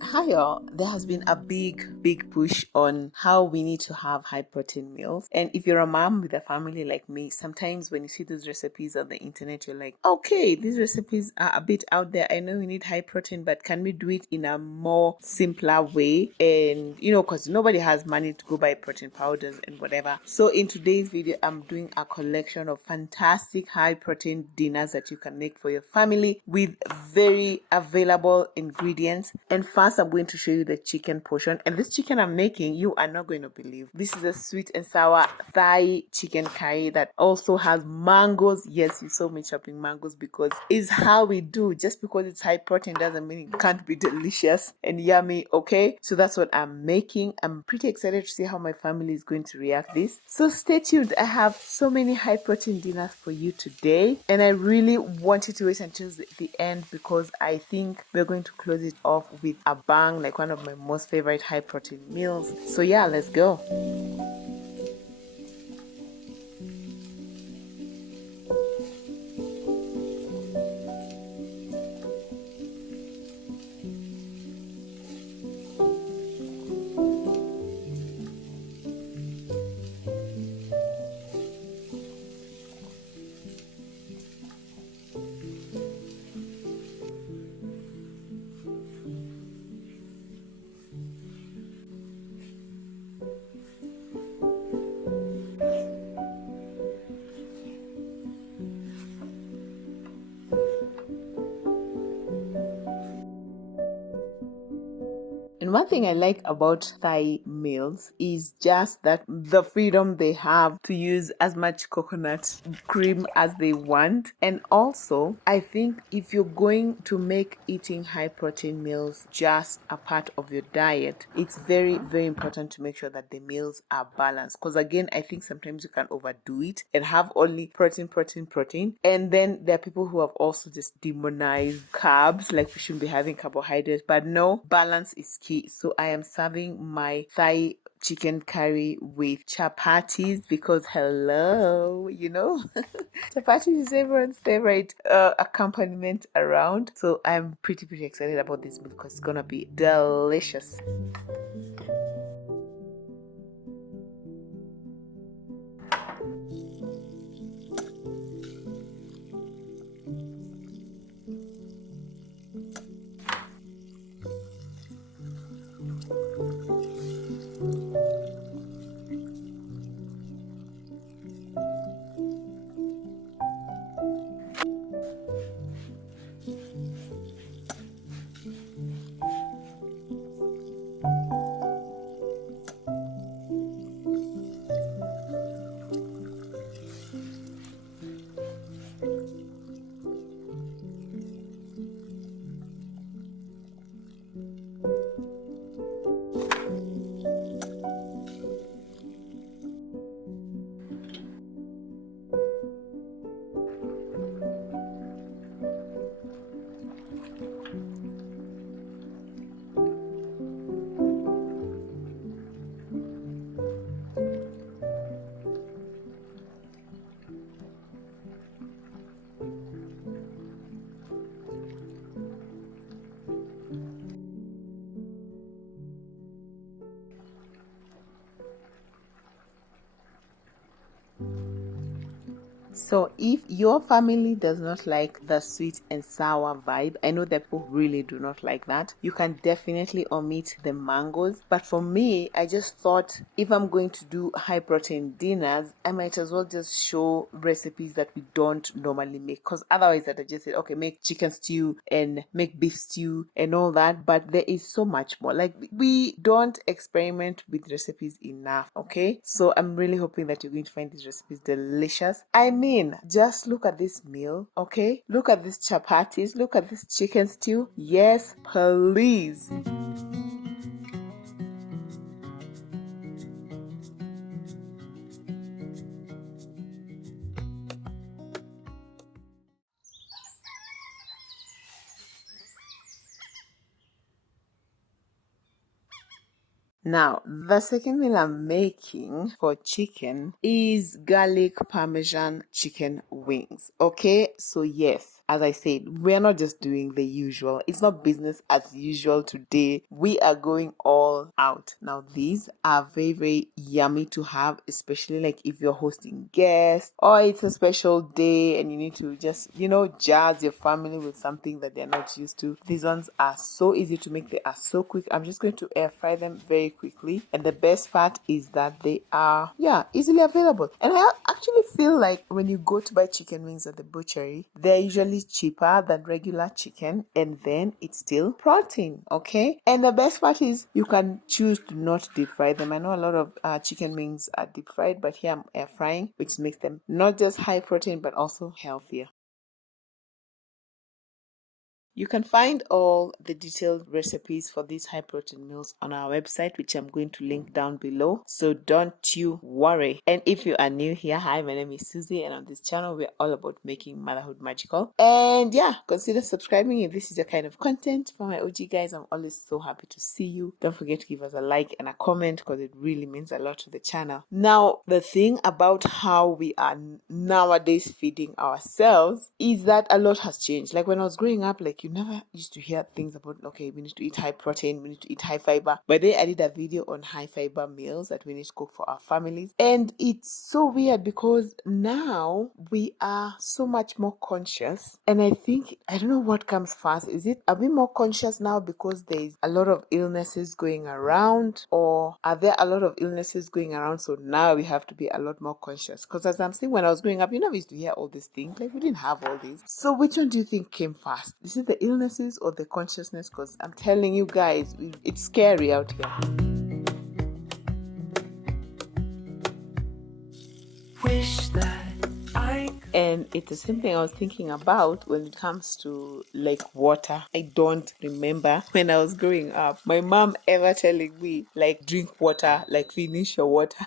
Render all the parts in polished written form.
Hi y'all, there has been a big push on how we need to have high protein meals. And if you're a mom with a family like me, sometimes when you see those recipes on the internet, you're like, okay, these recipes are a bit out there. I know we need high protein, but can we do it in a more simpler way? And because nobody has money to go buy protein powders and whatever. So in today's video, I'm doing a collection of fantastic high protein dinners that you can make for your family with very available ingredients. And first, I'm going to show you the chicken portion. And this chicken I'm making, you are not going to believe. This is a sweet and sour Thai chicken curry that also has mangoes. Yes, you saw me chopping mangoes because it's how we do. Just because it's high protein doesn't mean it can't be delicious and yummy, okay? So that's what I'm making. I'm pretty excited to see how my family is going to react this. So stay tuned. I have so many high protein dinners for you today. And I really want you to wait until the end because I think we're going to close it off with a bang, like one of my most favorite high protein meals. So yeah, let's go. And one thing I like about Thai meals is just that the freedom they have to use as much coconut cream as they want. And also, I think if you're going to make eating high protein meals just a part of your diet, it's very important to make sure that the meals are balanced. Because again, I think sometimes you can overdo it and have only protein. And then there are people who have also just demonized carbs, like we shouldn't be having carbohydrates. But no, balance is key. So I am serving my Thai chicken curry with chapatis because hello, chapatis is everyone's favorite accompaniment around. So I'm pretty excited about this meal because it's gonna be delicious. So if your family does not like the sweet and sour vibe, I know that people really do not like that. You can definitely omit the mangoes. But for me, I just thought if I'm going to do high protein dinners, I might as well just show recipes that we don't normally make. Because otherwise that I just said, okay, make chicken stew and make beef stew and all that. But there is so much more. Like we don't experiment with recipes enough, okay? So I'm really hoping that you're going to find these recipes delicious. I mean, just look at this meal, okay? Look at these chapatis. Look at this chicken stew. Yes, please. Now, the second meal I'm making for chicken is garlic parmesan chicken wings. Okay, so yes, as I said, we're not just doing the usual. It's not business as usual today. We are going all out. Now, these are very, very yummy to have, especially like if you're hosting guests or it's a special day and you need to just, jazz your family with something that they're not used to. These ones are so easy to make. They are so quick. I'm just going to air fry them very quickly. And the best part is that they are, easily available. And I actually feel like when you go to buy chicken wings at the butchery, they're usually cheaper than regular chicken, and then it's still protein, okay? And the best part is you can choose to not deep fry them. I know a lot of chicken wings are deep fried, but here I'm air frying, which makes them not just high protein but also healthier. You can find all the detailed recipes for these high protein meals on our website, which I'm going to link down below. So don't you worry. And if you are new here, hi, my name is Suzy, and on this channel, we're all about making motherhood magical. And consider subscribing if this is your kind of content. For my OG guys, I'm always so happy to see you. Don't forget to give us a like and a comment because it really means a lot to the channel. Now, the thing about how we are nowadays feeding ourselves is that a lot has changed. Like when I was growing up, like you never used to hear things about, okay, we need to eat high protein, we need to eat high fiber. But then I did a video on high fiber meals that we need to cook for our families. And it's so weird because now we are so much more conscious. And I think, I don't know what comes first. Are we more conscious now because there's a lot of illnesses going around? Or are there a lot of illnesses going around? So now we have to be a lot more conscious. Because as I'm saying, when I was growing up, we used to hear all these things. Like we didn't have all these. So which one do you think came first? Is it the illnesses or the consciousness? Because I'm telling you guys, it's scary out here. Wish that and it's the same thing I was thinking about when it comes to like water. I don't remember when I was growing up my mom ever telling me like drink water, like finish your water.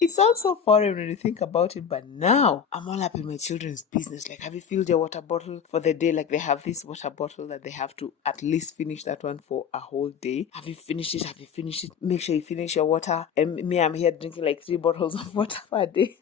It sounds so foreign when you think about it, but now I'm all up in my children's business. Like, have you filled your water bottle for the day? Like they have this water bottle that they have to at least finish that one for a whole day. Have you finished it? Have you finished it? Make sure you finish your water. And me, I'm here drinking like 3 bottles of water per day.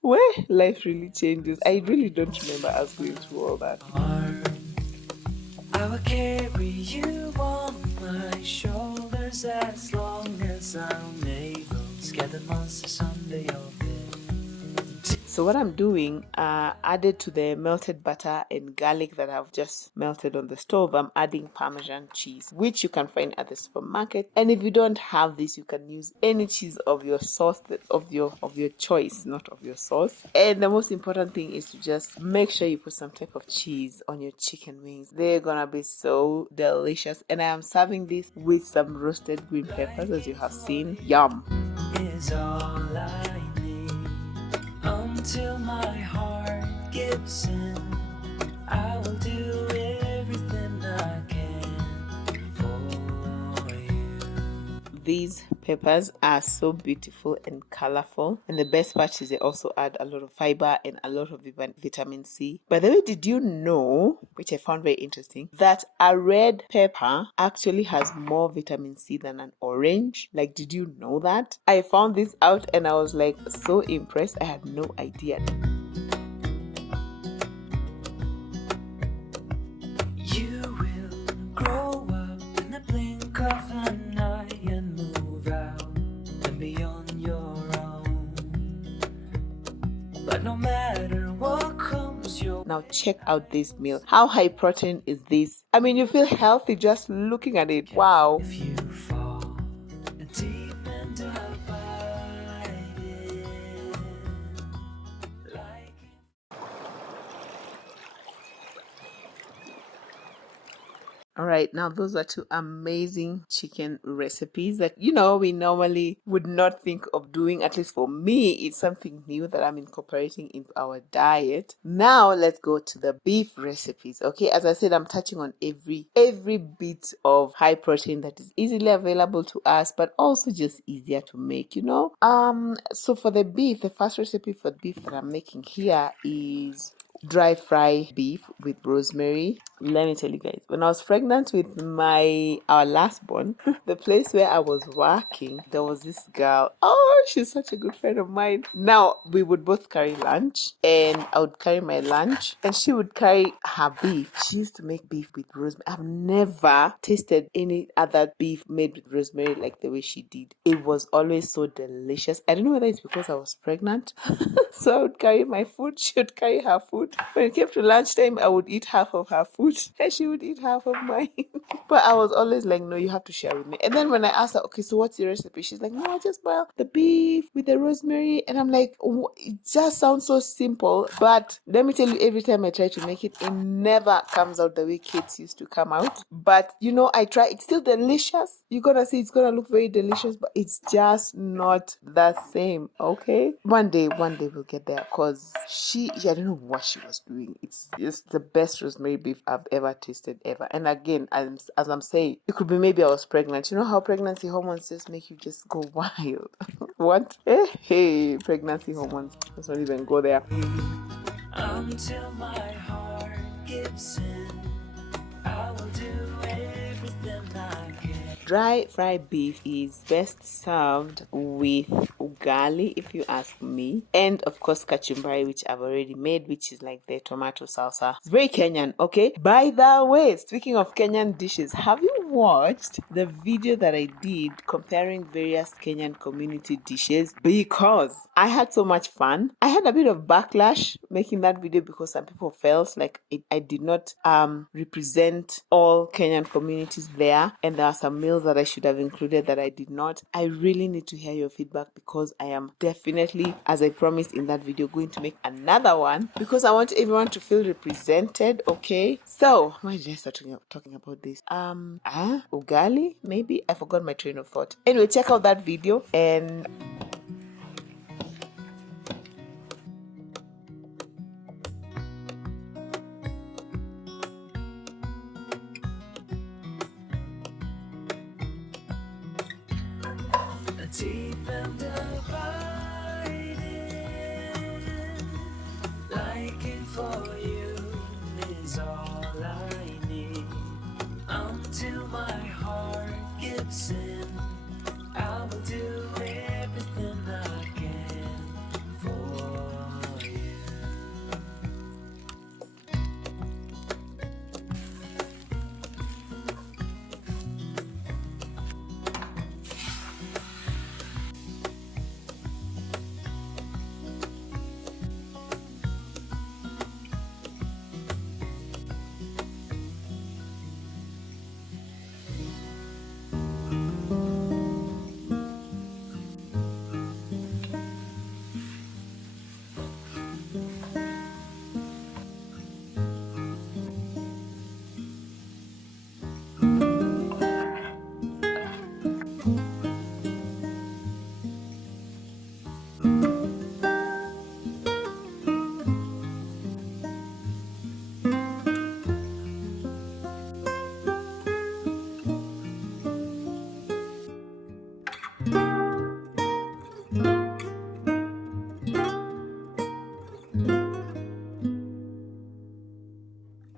Where life really changes. I really don't remember us going through all that. I will carry you on my shoulders as long as I'm able. Scare the monsters under your bed. So what I'm doing, added to the melted butter and garlic that I've just melted on the stove, I'm adding Parmesan cheese, which you can find at the supermarket. And if you don't have this, you can use any cheese of your sauce, of your choice, not of your sauce. And the most important thing is to just make sure you put some type of cheese on your chicken wings. They're gonna be so delicious. And I am serving this with some roasted green peppers, as you have seen. Yum. Is all I need until my heart gives in. I will do everything I can for you. These peppers are so beautiful and colorful, and the best part is they also add a lot of fiber and a lot of vitamin C. By the way, did you know, which I found very interesting, that a red pepper actually has more vitamin C than an orange? Like, did you know that? I found this out and I was like so impressed. I had no idea. You will grow up in the blink of an eye and move out and be on your own. But no matter what comes your way. Now check out this meal. How high protein is this? I mean, you feel healthy just looking at it. Wow. If you fall deep and abide it, like all right, now those are 2 amazing chicken recipes that, we normally would not think of doing. At least for me, it's something new that I'm incorporating into our diet. Now let's go to the beef recipes. Okay, as I said, I'm touching on every bit of high protein that is easily available to us, but also just easier to make, So for the beef, the first recipe for beef that I'm making here is dry fry beef with rosemary. Let me tell you guys, when I was pregnant with our last born, the place where I was working, there was this girl. Oh, she's such a good friend of mine. Now we would both carry lunch, and I would carry my lunch, and she would carry her beef. She used to make beef with rosemary. I've never tasted any other beef made with rosemary like the way she did. It was always so delicious. I don't know whether it's because I was pregnant. So I would carry my food, she would carry her food. When it came to lunchtime, I would eat half of her food and she would eat half of mine. But I was always like, no, you have to share with me. And then when I asked her, okay, so what's your recipe? She's like, no, I just boil the beef with the rosemary. And I'm like, it just sounds so simple. But let me tell you, every time I try to make it, it never comes out the way kids used to come out. But you know, I try, it's still delicious. You're gonna see it's gonna look very delicious, but it's just not the same. Okay, one day we'll get there, because I don't know what she was doing. It's just the best rosemary beef I've ever tasted ever. And again, as I'm saying, it could be maybe I was pregnant. You know how pregnancy hormones just make you just go wild. What? Hey, pregnancy hormones. Let's not even go there. Until my heart gives in, I will do everything I can. Dry fried beef is best served with ugali, if you ask me, and of course kachumbari, which I've already made, which is like the tomato salsa. It's very Kenyan, okay? By the way, speaking of Kenyan dishes, have you watched the video that I did comparing various Kenyan community dishes? Because I had so much fun. I had a bit of backlash making that video because some people felt like I did not represent all Kenyan communities there, and there are some meals that I should have included that I did not. I really need to hear your feedback, because I am definitely, as I promised in that video, going to make another one because I want everyone to feel represented. Okay, so why did I start talking about this? Ugali, maybe I forgot my train of thought. Anyway, check out that video. And deep and abiding, liking for you is all I need. Until my heart gives in, I will do everything I can for you.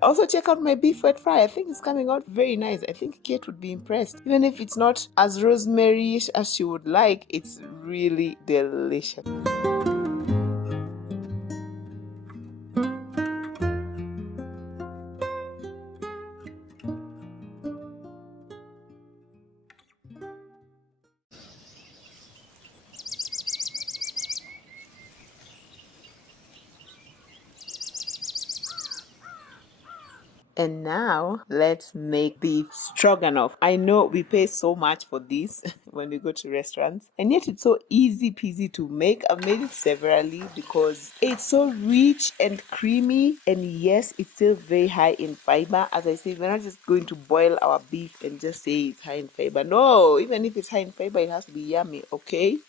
Also, check out my beef wet fry. I think it's coming out very nice. I think Kate would be impressed. Even if it's not as rosemary-ish as she would like, it's really delicious. And now let's make beef stroganoff. I know we pay so much for this when we go to restaurants, and yet it's so easy peasy to make. I've made it severally because it's so rich and creamy, and yes, it's still very high in fiber. As I said, we're not just going to boil our beef and just say it's high in fiber. No, even if it's high in fiber, it has to be yummy, okay?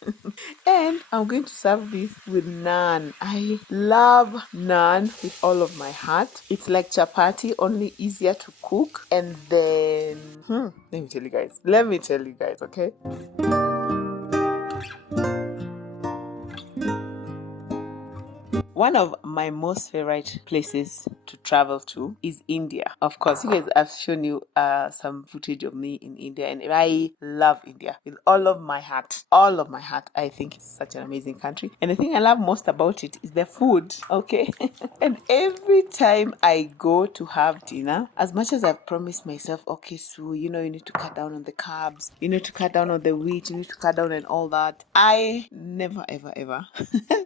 And I'm going to serve this with naan. I love naan with all of my heart. It's like chapati, only easier to cook. And then, let me tell you guys, okay? One of my most favorite places to travel to is India. Of course, you guys, I've shown you some footage of me in India, and I love India with all of my heart. All of my heart. I think it's such an amazing country. And the thing I love most about it is the food, okay? And every time I go to have dinner, as much as I've promised myself, okay, so, you know, you need to cut down on the carbs, you need to cut down on the wheat, you need to cut down on all that, I never, ever, ever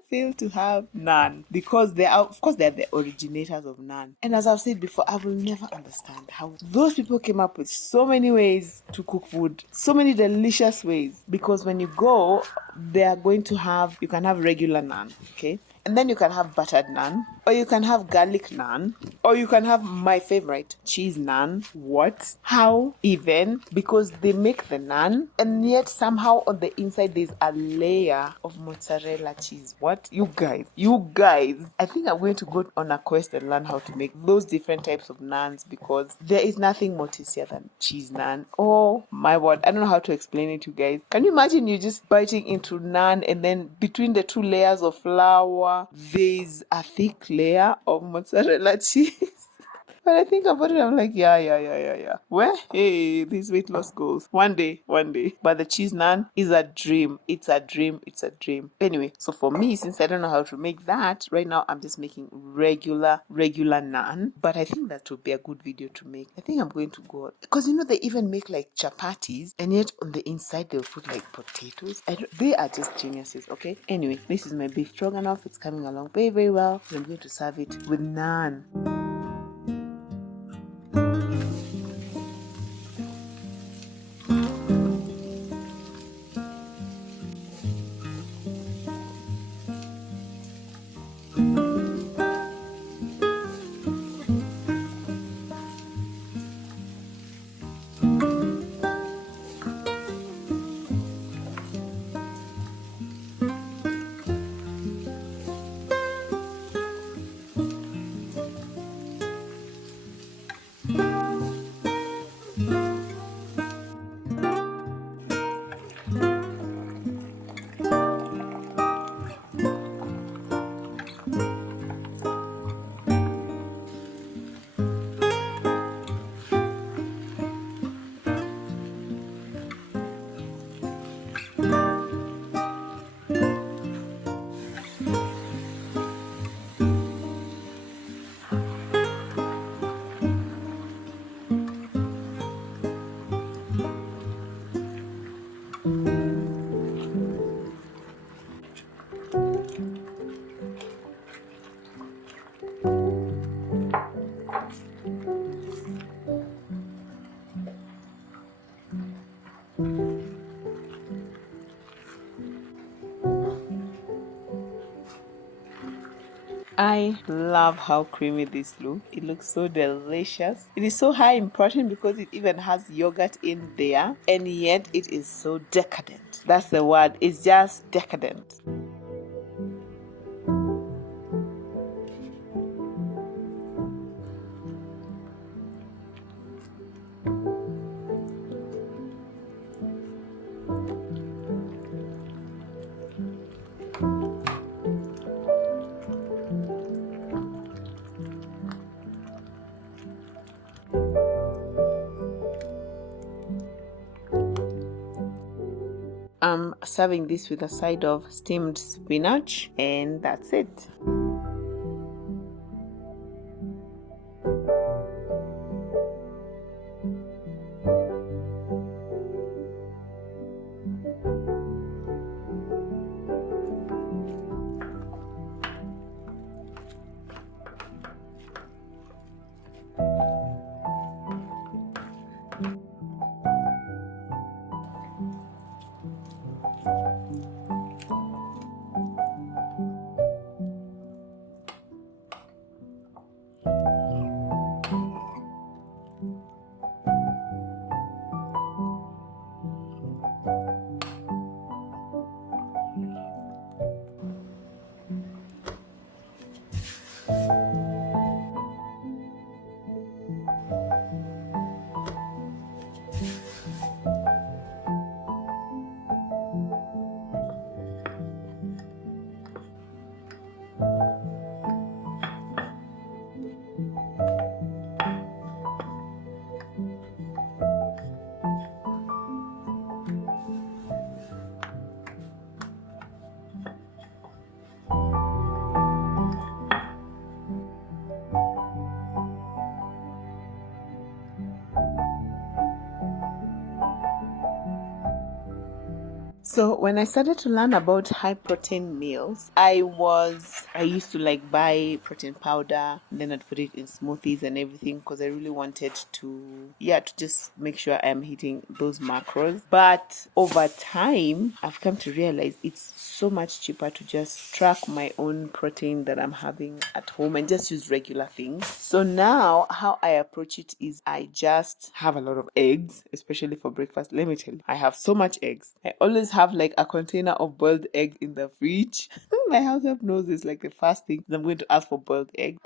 fail to have naan, because they are, of course, they're the originators of naan. And as I've said before, I will never understand how those people came up with so many ways to cook food, so many delicious ways. Because when you go, they are going to have, you can have regular naan, okay? And then you can have buttered naan, or you can have garlic naan, or you can have my favorite, cheese naan. What? How? Even? Because they make the naan, and yet somehow on the inside there's a layer of mozzarella cheese. What? You guys. I think I'm going to go on a quest and learn how to make those different types of naans, because there is nothing more tastier than cheese naan. Oh my word. I don't know how to explain it to you guys. Can you imagine you just biting into naan, and then between the two layers of flour, there's a thick layer of mozzarella cheese? When I think about it, I'm like, yeah. Well, hey, these weight loss goals. One day. But the cheese naan is a dream. It's a dream. Anyway, so for me, since I don't know how to make that, right now I'm just making regular naan. But I think that would be a good video to make. I think I'm going to go, because you know they even make like chapatis, and yet on the inside they'll put like potatoes. They are just geniuses, okay? Anyway, this is my beef stroganoff. It's coming along very, very well. And I'm going to serve it with naan. I love how creamy this looks. It looks so delicious. It is so high in protein because it even has yogurt in there, and yet it is so decadent. That's the word. It's just decadent. I'm serving this with a side of steamed spinach, and that's it. So when I started to learn about high protein meals, I used to like buy protein powder, and then I'd put it in smoothies and everything because I really wanted to just make sure I'm hitting those macros. But over time, I've come to realize it's so much cheaper to just track my own protein that I'm having at home and just use regular things. So now how I approach it is I just have a lot of eggs, especially for breakfast. Let me tell you, I have so much eggs. I always have like a container of boiled egg in the fridge. My house help knows it's like the first thing I'm going to ask for boiled egg.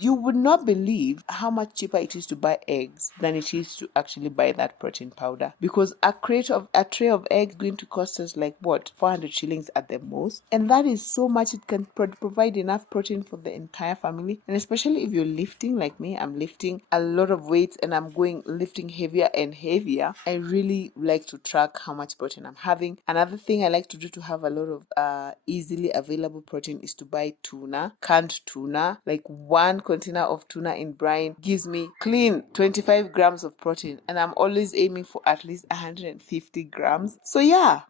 You would not believe how much cheaper it is to buy eggs than it is to actually buy that protein powder, because a tray of eggs going to cost us like what, 400 shillings at the most, and that is so much. It can provide enough protein for the entire family. And especially if you're lifting like me, I'm lifting a lot of weights and I'm lifting heavier and heavier. I really like to track how much protein I'm having. Another thing I like to do to have a lot of easily available protein is to buy tuna, canned tuna. Like one container of tuna in brine gives me clean 25 grams of protein, and I'm always aiming for at least 150 grams. So yeah,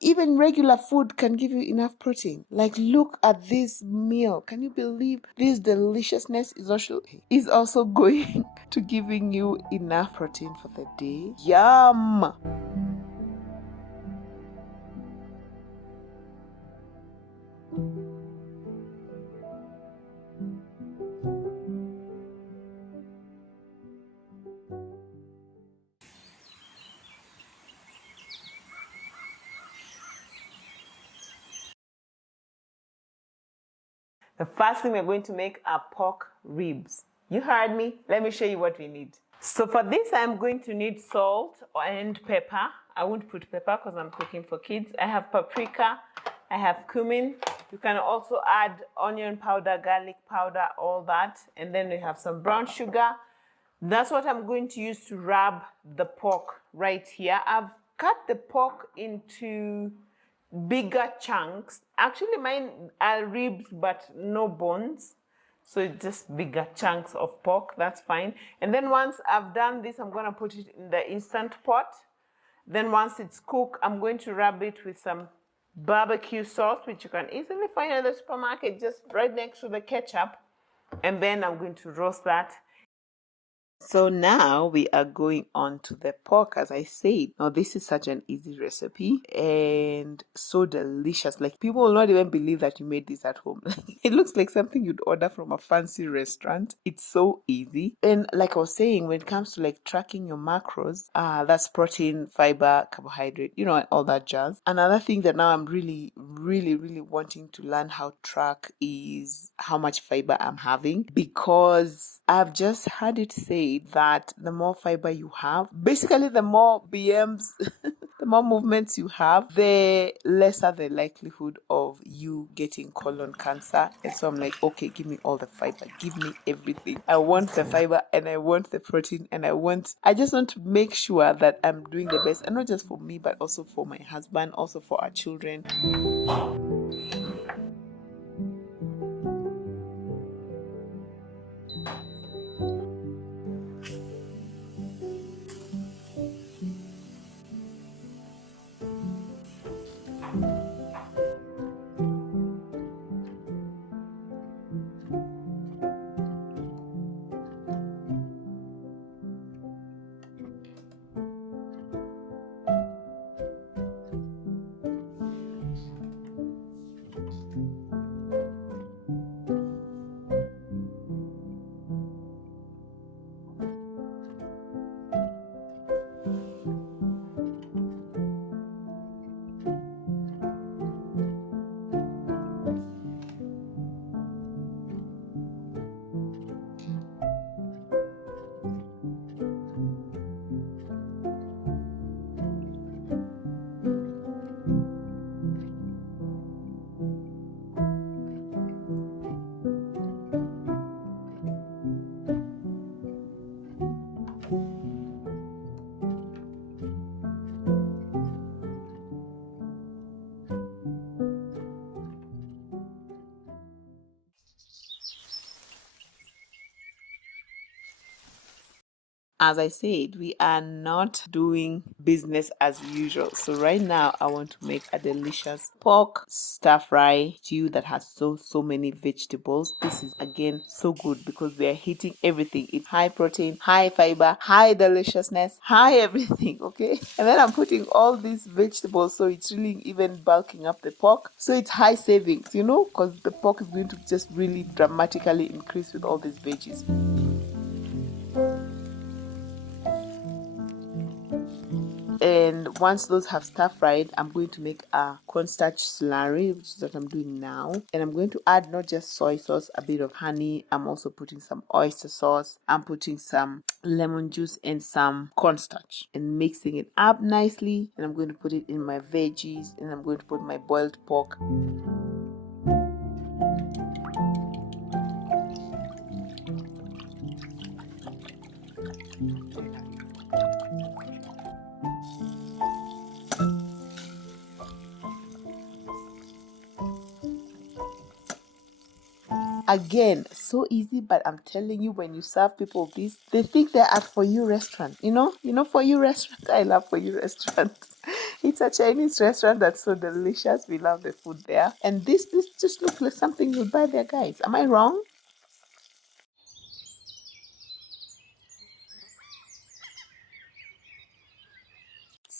even regular food can give you enough protein. Like, look at this meal. Can you believe this deliciousness is also going to giving you enough protein for the day? Yum! The first thing we're going to make are pork ribs. You heard me. Let me show you what we need. So for this, I'm going to need salt and pepper. I won't put pepper because I'm cooking for kids. I have paprika. I have cumin. You can also add onion powder, garlic powder, all that. And then we have some brown sugar. That's what I'm going to use to rub the pork right here. I've cut the pork into bigger chunks. Actually, mine are ribs but no bones. So it's just bigger chunks of pork. That's fine. And then once I've done this, I'm going to put it in the instant pot. Then once it's cooked, I'm going to rub it with some barbecue sauce, which you can easily find at the supermarket, just right next to the ketchup. And then I'm going to roast that. So now we are going on to the pork, as I said. Now this is such an easy recipe and so delicious. Like, people will not even believe that you made this at home. It looks like something you'd order from a fancy restaurant. It's so easy. And like I was saying, when it comes to like tracking your macros, that's protein, fiber, carbohydrate, and all that jazz. Another thing that now I'm really, really, really wanting to learn how to track is how much fiber I'm having, because I've just had it said that the more fiber you have, basically the more BMs, the more movements you have, the lesser the likelihood of you getting colon cancer. And so I'm like, okay, give me all the fiber, give me everything. I want the fiber and I want the protein, and I just want to make sure that I'm doing the best, and not just for me, but also for my husband, also for our children. As I said, we are not doing business as usual. So right now I want to make a delicious pork stir fry stew that has so many vegetables. This is again so good because we are hitting everything. It's high protein, high fiber, high deliciousness, high everything, okay? And then I'm putting all these vegetables, so it's really even bulking up the pork. So it's high savings, you know, because the pork is going to just really dramatically increase with all these veggies. And once those have stir fried, I'm going to make a cornstarch slurry, which is what I'm doing now. And I'm going to add not just soy sauce, a bit of honey. I'm also putting some oyster sauce. I'm putting some lemon juice and some cornstarch and mixing it up nicely. And I'm going to put it in my veggies, and I'm going to put my boiled pork. Again, so easy, but I'm telling you, when you serve people this, they think they're at For You restaurant. You know For You restaurant. I love For You restaurant. It's a Chinese restaurant that's so delicious. We love the food there. And this just looks like something you'd buy there, guys. Am I wrong?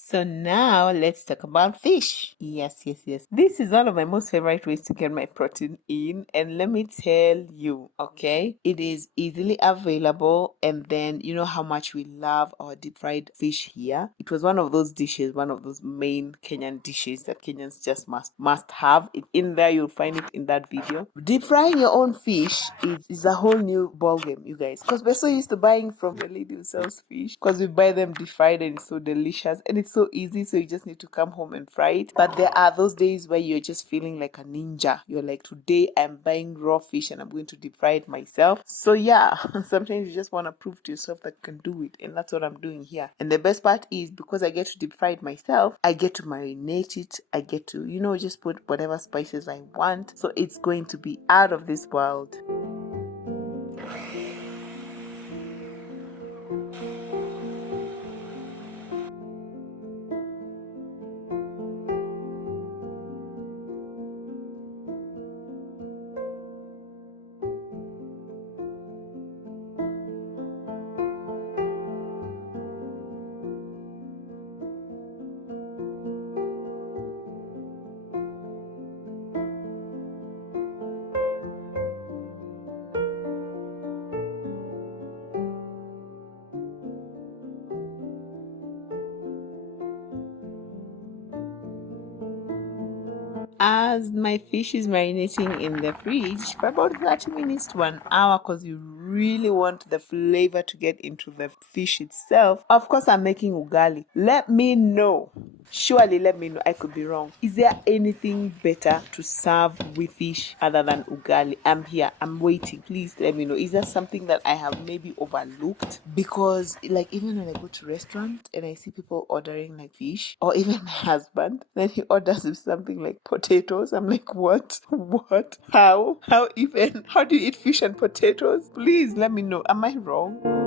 So now let's talk about fish. Yes, yes, yes. This is one of my most favorite ways to get my protein in. And let me tell you, okay, it is easily available. And then you know how much we love our deep fried fish here. It was one of those dishes, one of those main Kenyan dishes that Kenyans just must have. It in there, you'll find it in that video. Deep frying your own fish is a whole new ball game, you guys. Because we're so used to buying from the lady who sells fish. Because we buy them deep fried and it's so delicious. And it's so easy, so you just need to come home and fry it. But there are those days where you're just feeling like a ninja. You're like, today I'm buying raw fish and I'm going to deep fry it myself. So yeah, sometimes you just want to prove to yourself that you can do it. And that's what I'm doing here. And the best part is, because I get to deep fry it myself, I get to marinate it. I get to, just put whatever spices I want. So it's going to be out of this world. As my fish is marinating in the fridge for about 30 minutes to an hour, because you really want the flavor to get into the fish itself. Of course, I'm making ugali. Let me know. Surely let me know. I could be wrong. Is there anything better to serve with fish other than ugali? I'm here. I'm waiting. Please let me know. Is there something that I have maybe overlooked? Because like, even when I go to restaurant and I see people ordering like fish, or even my husband, then he orders with something like potatoes. I'm like, what? What? How even? How do you eat fish and potatoes? Please let me know. Am I wrong?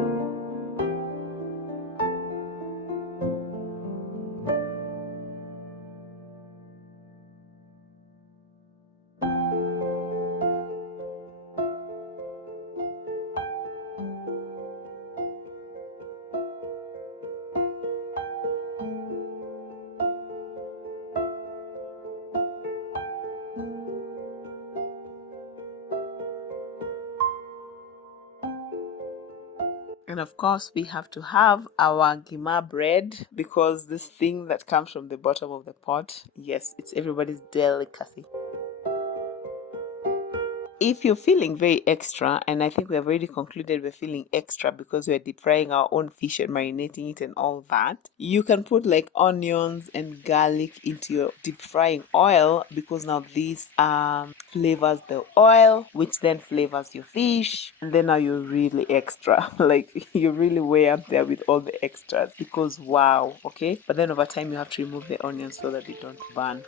And of course, we have to have our gima bread, because this thing that comes from the bottom of the pot, yes, it's everybody's delicacy. If you're feeling very extra, and I think we have already concluded we're feeling extra because we're deep frying our own fish and marinating it and all that, you can put like onions and garlic into your deep frying oil, because now this flavors the oil, which then flavors your fish, and then now you're really extra. Like, you're really way up there with all the extras, because wow, okay? But then over time you have to remove the onions so that they don't burn.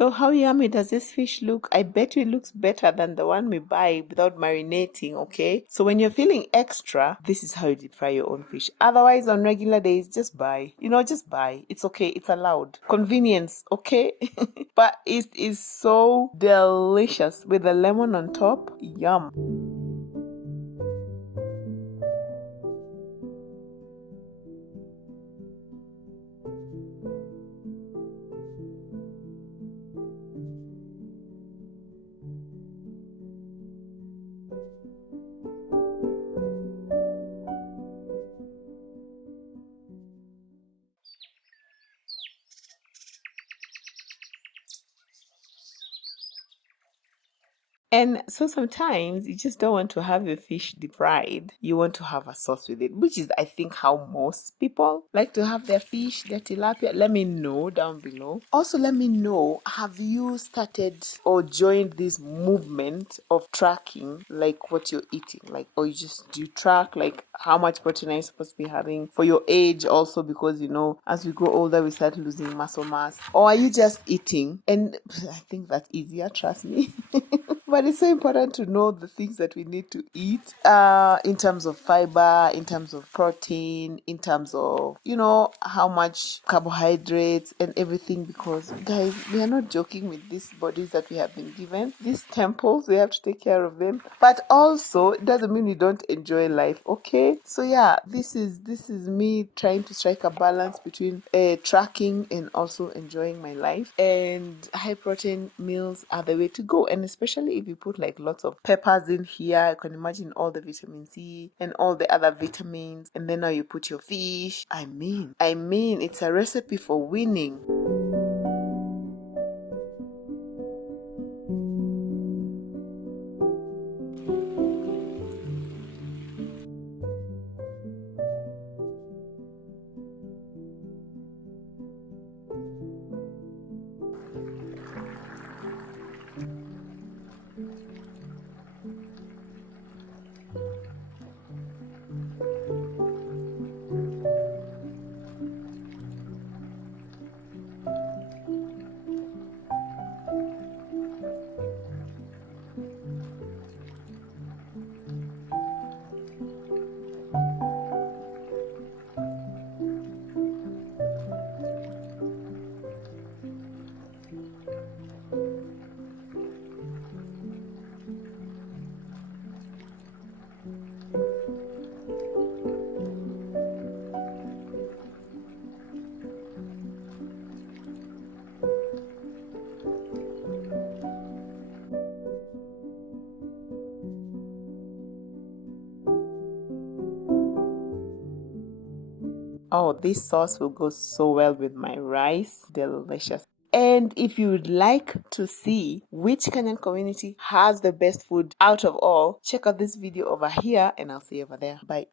So how yummy does this fish look? I bet you it looks better than the one we buy without marinating, okay? So when you're feeling extra, this is how you deep fry your own fish. Otherwise, on regular days, just buy. Just buy. It's okay. It's allowed. Convenience, okay? But it is so delicious with the lemon on top. Yum. And so sometimes you just don't want to have your fish deep fried. You want to have a sauce with it, which is, I think, how most people like to have their fish, their tilapia. Let me know down below. Also, let me know, have you started or joined this movement of tracking, like what you're eating? Like, or do you track, like, how much protein are you supposed to be having for your age also? Because, as we grow older, we start losing muscle mass. Or are you just eating? And I think that's easier, trust me. But it's so important to know the things that we need to eat in terms of fiber, in terms of protein, in terms of, how much carbohydrates and everything. Because, guys, we are not joking with these bodies that we have been given. These temples, we have to take care of them. But also, it doesn't mean we don't enjoy life, okay? So, yeah, this is me trying to strike a balance between tracking and also enjoying my life. And high protein meals are the way to go. And especially if you put like lots of peppers in here, you can imagine all the vitamin C and all the other vitamins. And then now you put your fish. I mean, it's a recipe for winning. Oh, this sauce will go so well with my rice. Delicious. And if you would like to see which Kenyan community has the best food out of all, check out this video over here and I'll see you over there. Bye.